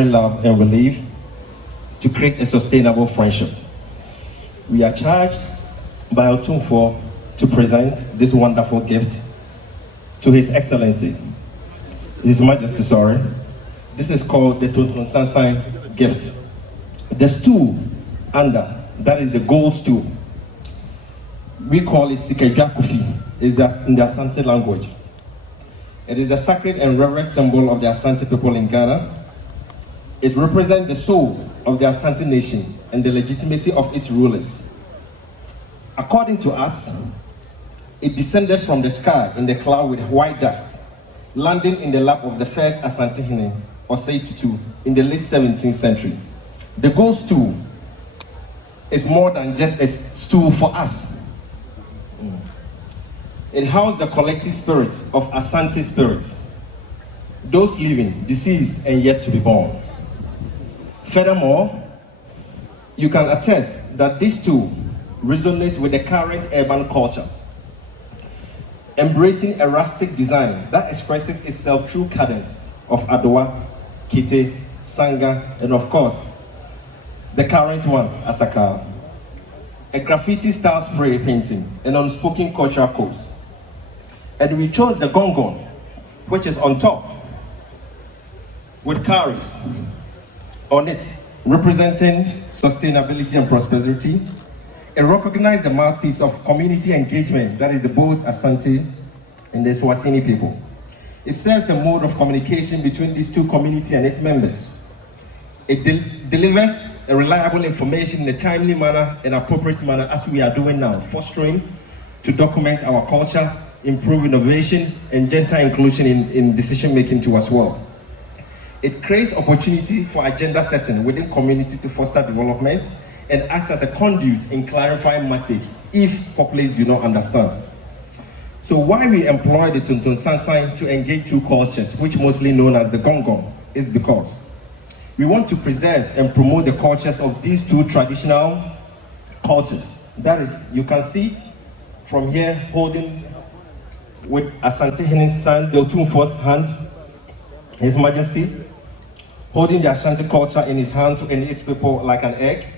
love and relief to create a sustainable friendship. We are charged by Otumfuo to present this wonderful gift to His Excellency, His Majesty, sorry. This is called the Tunansai gift. The stool under, that is the gold stool. We call it Sikejwakufi, is in the Asante language. It is a sacred and reverent symbol of the Asante people in Ghana. It represents the soul of the Asante nation and the legitimacy of its rulers. According to us, it descended from the sky in the cloud with white dust, landing in the lap of the first Asantehene, or Tutu, in the late 17th century. The gold stool is more than just a stool for us. It houses the collective spirit of Asante spirit, those living, deceased, and yet to be born. Furthermore, you can attest that this stool resonates with the current urban culture, embracing a rustic design that expresses itself through cadence of Adowa, Kite, Sanga, and of course, the current one, Asaka. A graffiti-style spray painting, and unspoken cultural codes. And we chose the Gong, which is on top, with cowries on it, representing sustainability and prosperity. It recognizes the mouthpiece of community engagement, that is the both Asante and the Eswatini people. It serves a mode of communication between these two communities and its members. It delivers a reliable information in a timely manner and appropriate manner, as we are doing now, fostering to document our culture, improve innovation, and gender inclusion in decision-making too as well. It creates opportunity for agenda setting within community to foster development and acts as a conduit in clarifying message if populace do not understand. So why we employ the Tunansai to engage two cultures, which mostly known as the Gong, is because we want to preserve and promote the cultures of these two traditional cultures. That is, you can see from here holding with Asantehene's son, the Otumfuo's hand, His Majesty, holding the Ashanti culture in his hands and its people like an egg,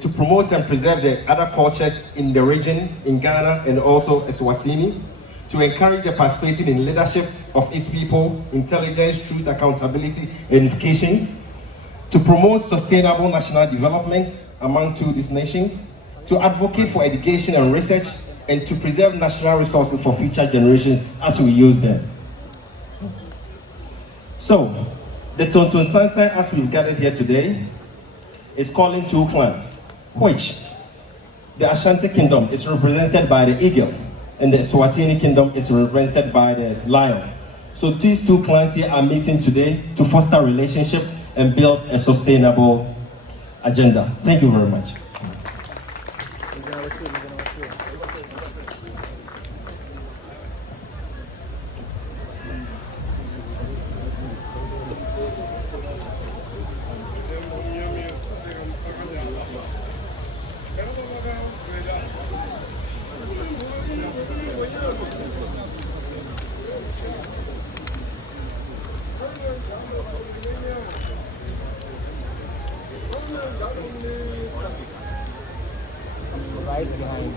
to promote and preserve the other cultures in the region, in Ghana and also Eswatini, to encourage the participating in leadership of its people, intelligence, truth, accountability, and education, to promote sustainable national development among these nations, to advocate for education and research, and to preserve national resources for future generations as we use them. So, the Tunansai, as we've gathered here today, is calling two clans, which the Ashanti Kingdom is represented by the eagle, and the Eswatini Kingdom is represented by the lion. So these two clans here are meeting today to foster relationship and build a sustainable agenda. Thank you very much. Right behind you.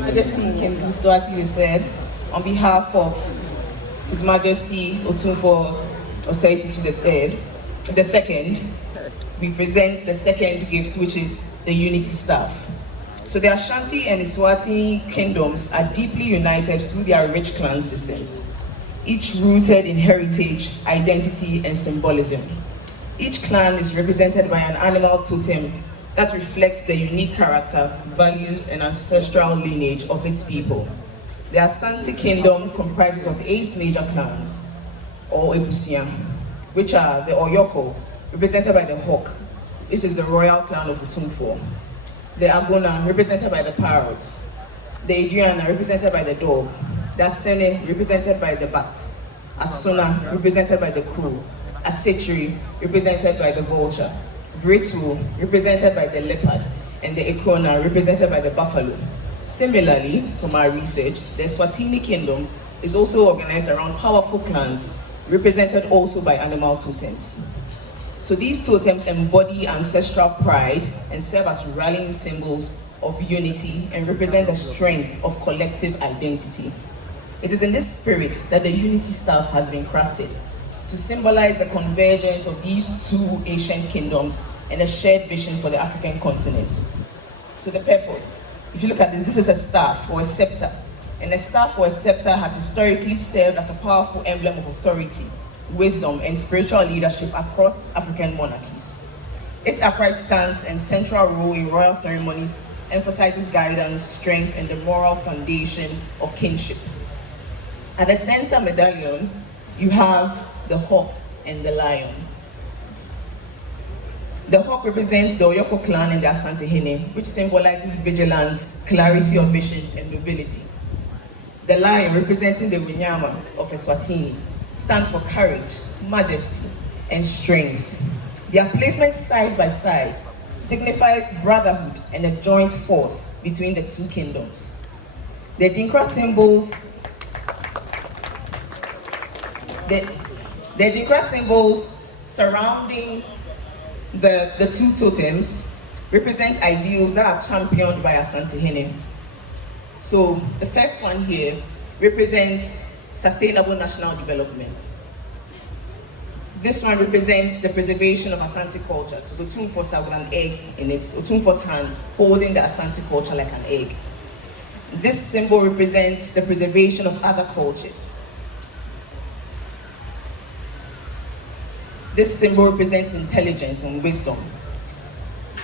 Majesty King Mswati III, on behalf of His Majesty Otumfuo Osei the second, we present the second gift, which is the unity staff. So the Ashanti and Eswatini kingdoms are deeply united through their rich clan systems, each rooted in heritage, identity, and symbolism. Each clan is represented by an animal totem that reflects the unique character, values, and ancestral lineage of its people. The Asante Kingdom comprises of 8 major clans, or Ebusia, which are the Oyoko, represented by the hawk, which is the royal clan of Otumfuo. the Agona, represented by the parrot, the Adriana, represented by the dog, the Asene, represented by the bat, Asuna, represented by the crow, Asetri, represented by the vulture, Britu, represented by the leopard, and the Ekona, represented by the buffalo. Similarly, from our research, the Eswatini kingdom is also organized around powerful clans, represented also by animal totems. So these totems embody ancestral pride and serve as rallying symbols of unity and represent the strength of collective identity. It is in this spirit that the unity staff has been crafted to symbolize the convergence of these two ancient kingdoms and a shared vision for the African continent. So the purpose, if you look at this, this is a staff or a scepter. And a staff or a scepter has historically served as a powerful emblem of authority, wisdom, and spiritual leadership across African monarchies. Its upright stance and central role in royal ceremonies emphasizes guidance, strength, and the moral foundation of kingship. At the center medallion, you have the hawk and the lion. The hawk represents the Oyoko clan and the Asantehene, which symbolizes vigilance, clarity of vision, and nobility. The lion, representing the Winyama of Eswatini, stands for courage, majesty, and strength. Their placement side by side signifies brotherhood and a joint force between the two kingdoms. The Dinkra symbols surrounding the two totems represent ideals that are championed by Asantehene. So the first one here represents sustainable national development. This one represents the preservation of Asante culture. So Otumfuo has an egg in Otumfuo's hands, holding the Asante culture like an egg. This symbol represents the preservation of other cultures. This symbol represents intelligence and wisdom.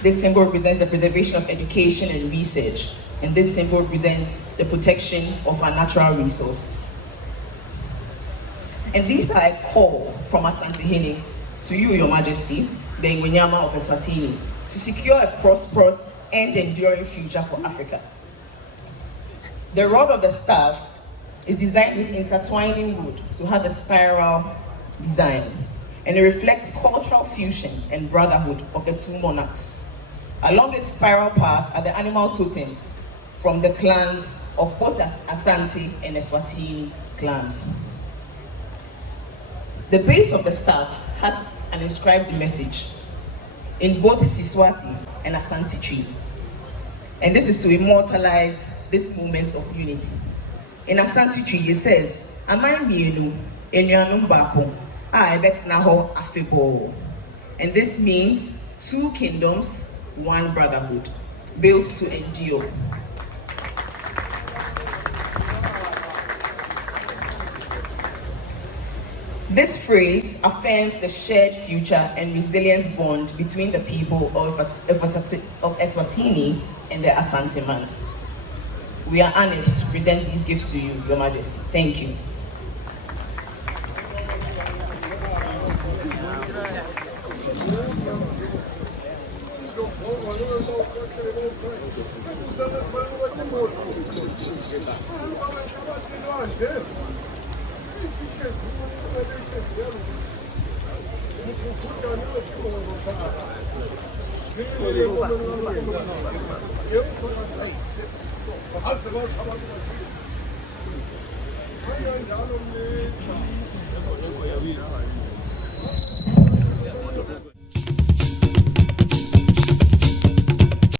This symbol represents the preservation of education and research. And this symbol represents the protection of our natural resources. And these are a call from Asantehene to you, Your Majesty, the Ingwenyama of Eswatini, to secure a prosperous and enduring future for Africa. The rod of the staff is designed with intertwining wood, so it has a spiral design, and it reflects cultural fusion and brotherhood of the two monarchs. Along its spiral path are the animal totems from the clans of both Asante and Eswatini clans. The base of the staff has an inscribed message in both Siswati and Asante tree. And this is to immortalize this moment of unity. In Asante tree, it says, "Amai mienu enuanum bako a ebetsna ho afebo." And this means two kingdoms, one brotherhood, built to endure. This phrase affirms the shared future and resilient bond between the people of Eswatini and the Asante man. We are honored to present these gifts to you, Your Majesty. Thank you.